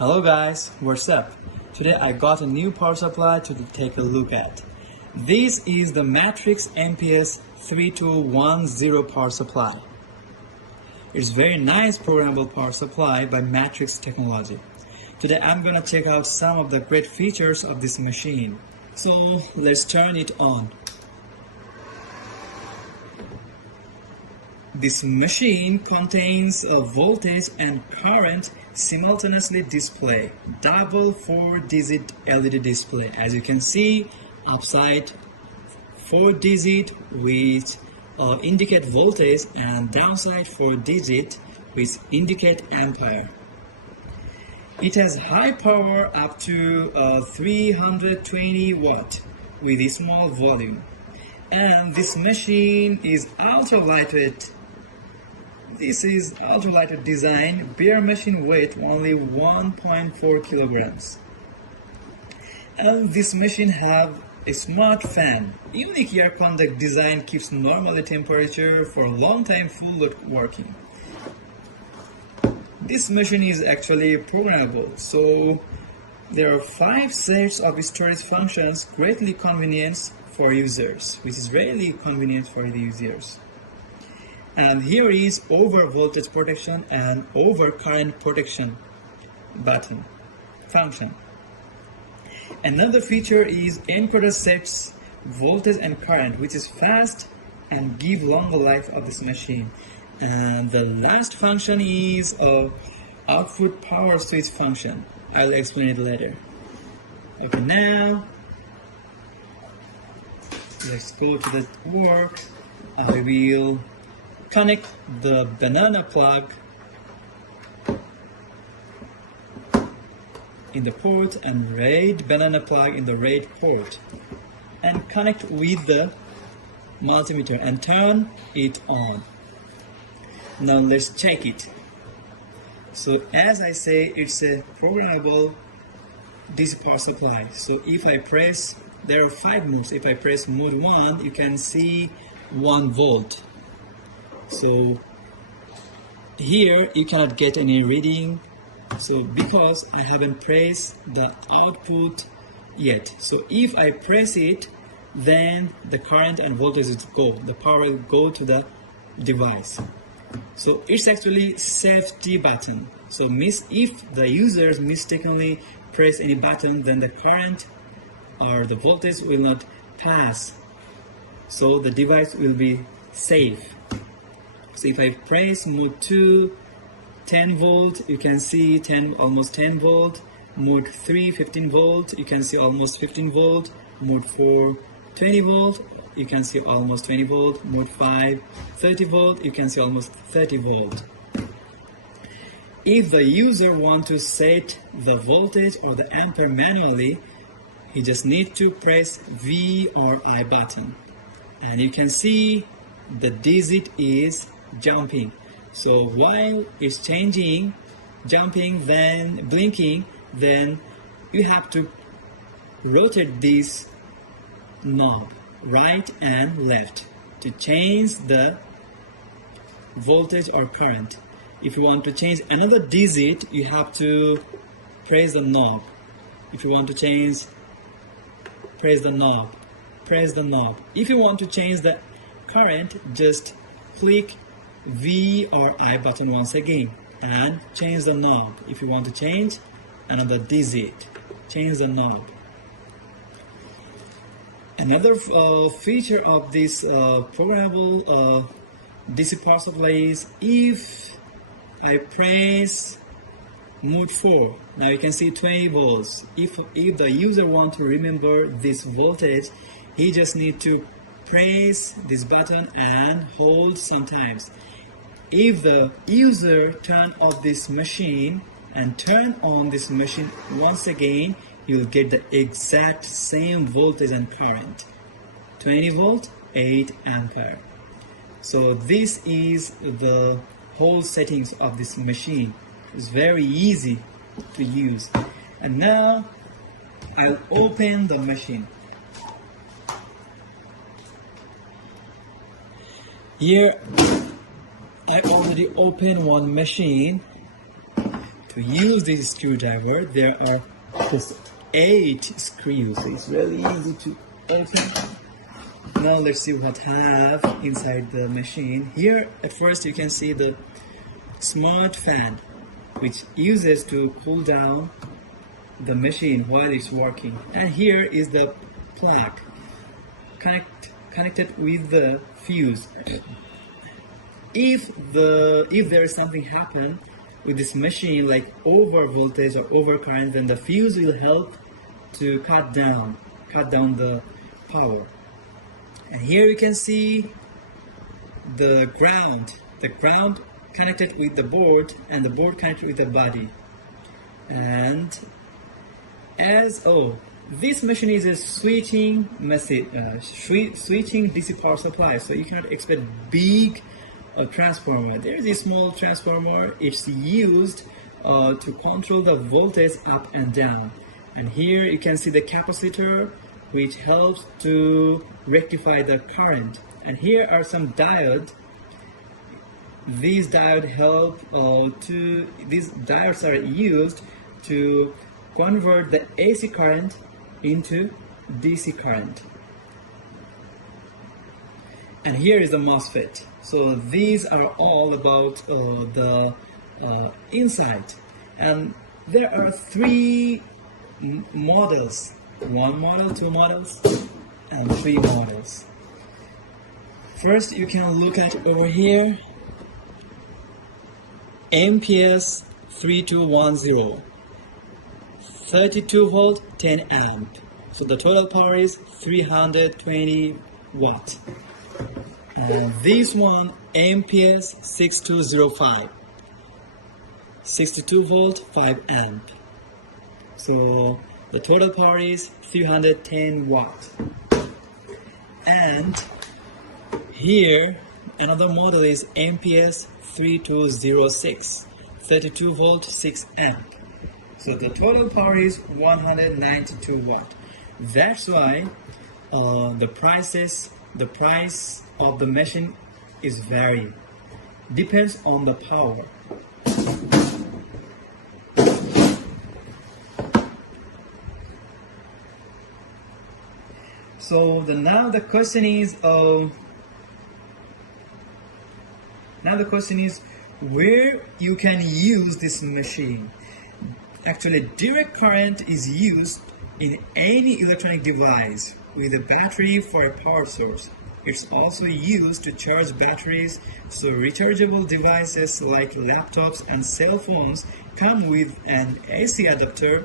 Hello guys, what's up? Today I got a new power supply to take a look at. This is the Matrix MPS-3210 power supply. It's very nice programmable power supply by Matrix technology. Today I'm gonna check out some of the great features of this machine. So let's turn it on. This machine contains a voltage and current simultaneously display, double 4-digit LED display. As you can see, upside 4-digit which indicate voltage and downside 4-digit which indicate ampere. It has high power up to 320 watt with a small volume, and this machine is ultra lightweight. This is ultra lightweight design, bare machine weight only 1.4 kilograms. And this machine have a smart fan. Unique air conduct design keeps normal temperature for a long time full load working. This machine is actually programmable, so there are 5 sets of storage functions, greatly convenient for users, which is really convenient for the users. And here is over voltage protection and over current protection button function. Another feature is encoder sets voltage and current, which is fast and give longer life of this machine. And the last function is output power switch function. I'll explain it later. Okay, now let's go to the work. I will connect the banana plug in the port and red banana plug in the red port and connect with the multimeter and turn it on. Now let's check it. So as I say, it's a programmable DC power supply. So if I press, there are 5 modes. If I press mode 1, you can see 1 volt. So here you cannot get any reading, so because I haven't pressed the output yet. So if I press it, then the current and voltage will go, the power will go to the device. So it's actually safety button. So if the users mistakenly press any button, then the current or the voltage will not pass, so the device will be safe. So if I press mode 2, 10 volt, you can see almost 10 volt. Mode 3, 15 volt, you can see almost 15 volt. Mode 4, 20 volt, you can see almost 20 volt. Mode 5, 30 volt, you can see almost 30 volt. If the user wants to set the voltage or the ampere manually, he just need to press V or I button, and you can see the digit is jumping. So while it's changing, jumping, then blinking, then you have to rotate this knob right and left to change the voltage or current. If you want to change another digit, you have to press the knob. If you want to change, press the knob, press the knob. If you want to change the current, just click V or I button once again and change the knob. If you want to change another digit, change the knob. Another feature of this programmable DC power supply is if I press mode 4, now you can see 20 volts. If the user wants to remember this voltage, he just need to press this button and hold sometimes. If the user turn off this machine and turn on this machine once again, you'll get the exact same voltage and current. 20 volt, 8 ampere. So this is the whole settings of this machine. It's very easy to use. And now I'll open the machine. Here I already opened one machine To use this screwdriver, there are just 8 screws, so it's really easy to open. Now let's see what I have inside the machine. Here at first you can see the smart fan, which uses to cool down the machine while it's working. And here is the plug connected with the fuse. If there is something happen with this machine, like over voltage or over current, then the fuse will help to cut down the power. And here you can see the ground connected with the board, and the board connected with the body. And this machine is a switching DC power supply, so you cannot expect big transformer. There is a small transformer. It's used to control the voltage up and down. And here you can see the capacitor, which helps to rectify the current. And here are some diodes. These diodes are used to convert the AC current into DC current. And here is the MOSFET. So these are all about the inside. And there are 3 models: 1 model, 2 models, and 3 models. First, you can look at over here, MPS-3210, 32 volt, 10 amp. So the total power is 320 watt. This one, MPS-6205, 62 volt, 5 amp. So the total power is 310 watt. And here another model is MPS-3206, 32 volt, 6 amp. So the total power is 192 watt. That's why the price of the machine is vary. Depends on the power. So now the question is where you can use this machine. Actually, direct current is used in any electronic device with a battery for a power source. It's also used to charge batteries, so rechargeable devices like laptops and cell phones come with an AC adapter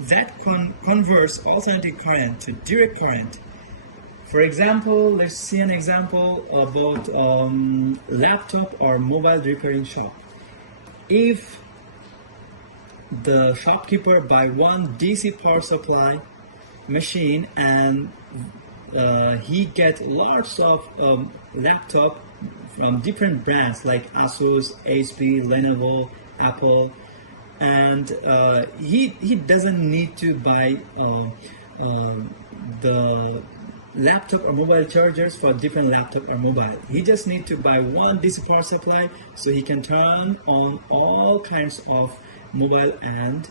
that converts alternating current to direct current. For example, let's see an example about laptop or mobile repairing shop. If the shopkeeper buy one DC power supply machine and he get lots of laptop from different brands like Asus, HP, Lenovo, Apple, and he doesn't need to buy the laptop or mobile chargers for different laptop or mobile. He just need to buy one DC power supply so he can turn on all kinds of mobile and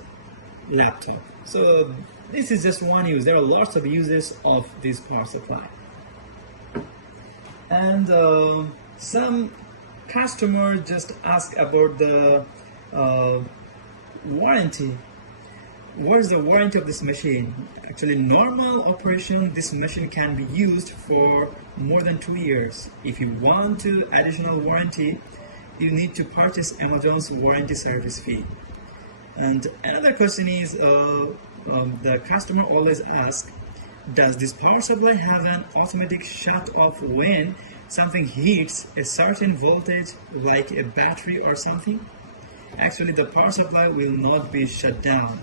laptop. So this is just one use. There are lots of uses of this power supply. And some customers just ask about the warranty. What is the warranty of this machine? Actually, normal operation, this machine can be used for more than 2 years. If you want to additional warranty, you need to purchase Amazon's warranty service fee. And another question is, the customer always asks, does this power supply have an automatic shut off when something hits a certain voltage, like a battery or something? Actually, the power supply will not be shut down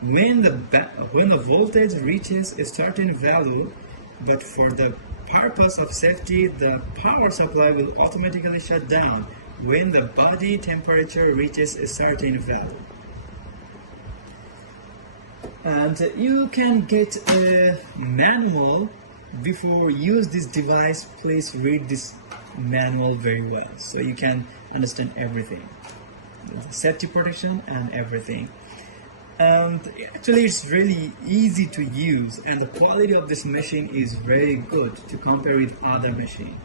when the voltage reaches a certain value, but for the purpose of safety, the power supply will automatically shut down when the body temperature reaches a certain value. And you can get a manual before you use this device. Please read this manual very well so you can understand everything. the safety protection and everything. And actually it's really easy to use, and the quality of this machine is very good to compare with other machine.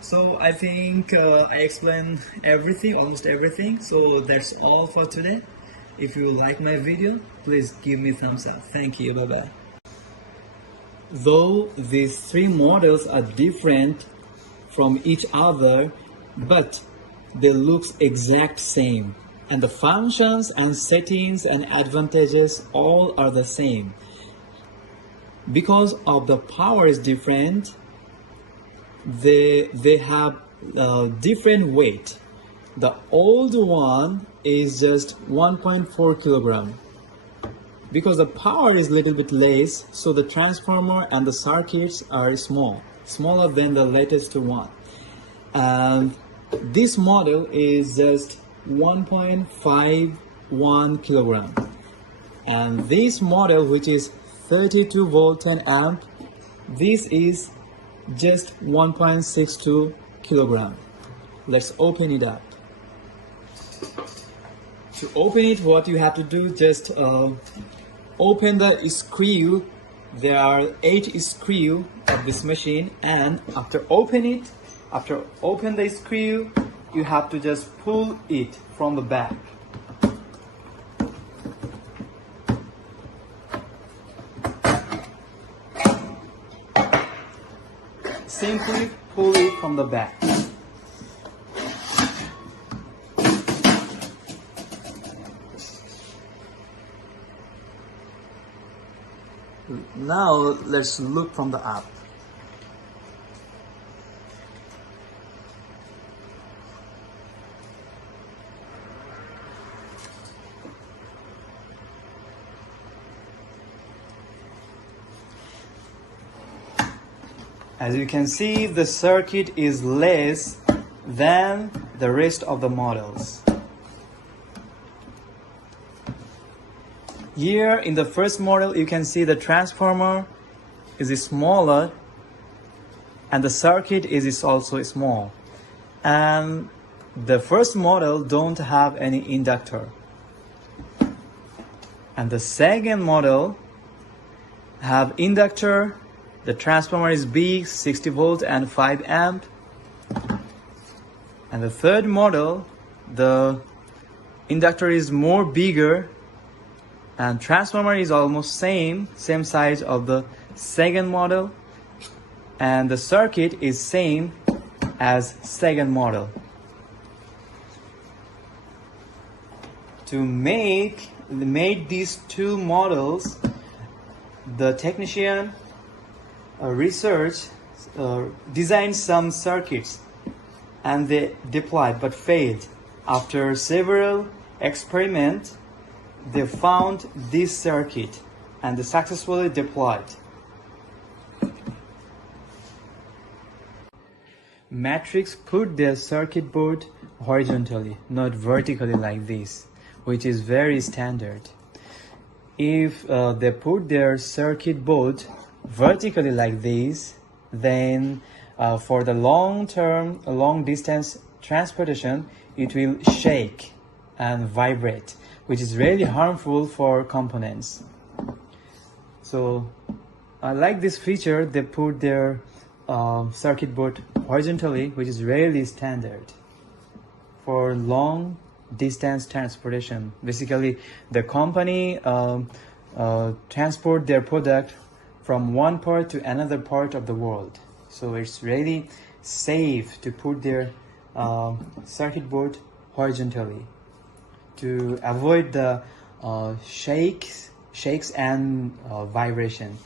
So I think I explained everything, almost everything. So that's all for today. If you like my video, please give me thumbs up. Thank you. Bye bye. Though these three models are different from each other, but they look exact same, and the functions and settings and advantages all are the same. Because of the power is different, they have different weight. The old one is just 1.4 kilogram. Because the power is a little bit less, so the transformer and the circuits are smaller than the latest one. And this model is just 1.51 kilogram. And this model, which is 32 volt 10 amp, this is just 1.62 kilogram. Let's open it up. To open it, what you have to do, just open the screw. There are 8 screws of this machine, and after open the screw, you have to just pull it from the back. Simply pull it from the back. Now let's look from the up. As you can see, the circuit is less than the rest of the models. Here in the first model, you can see the transformer is smaller and the circuit is also small. And the first model don't have any inductor. And the second model have inductor. The transformer is big, 60 volt and 5 amp. And the third model, the inductor is more bigger, and transformer is almost same size of the second model, and the circuit is same as second model. To make these two models, the technician designed some circuits and they deployed but failed. After several experiments, they found this circuit and they successfully deployed. Matrix put their circuit board horizontally, not vertically like this, which is very standard. If they put their circuit board vertically like this, then for the long distance transportation, it will shake and vibrate, which is really harmful for components. So I like this feature. They put their circuit board horizontally, which is really standard for long distance transportation. Basically, the company transport their product from one part to another part of the world. So it's really safe to put their circuit board horizontally to avoid the shakes and vibration.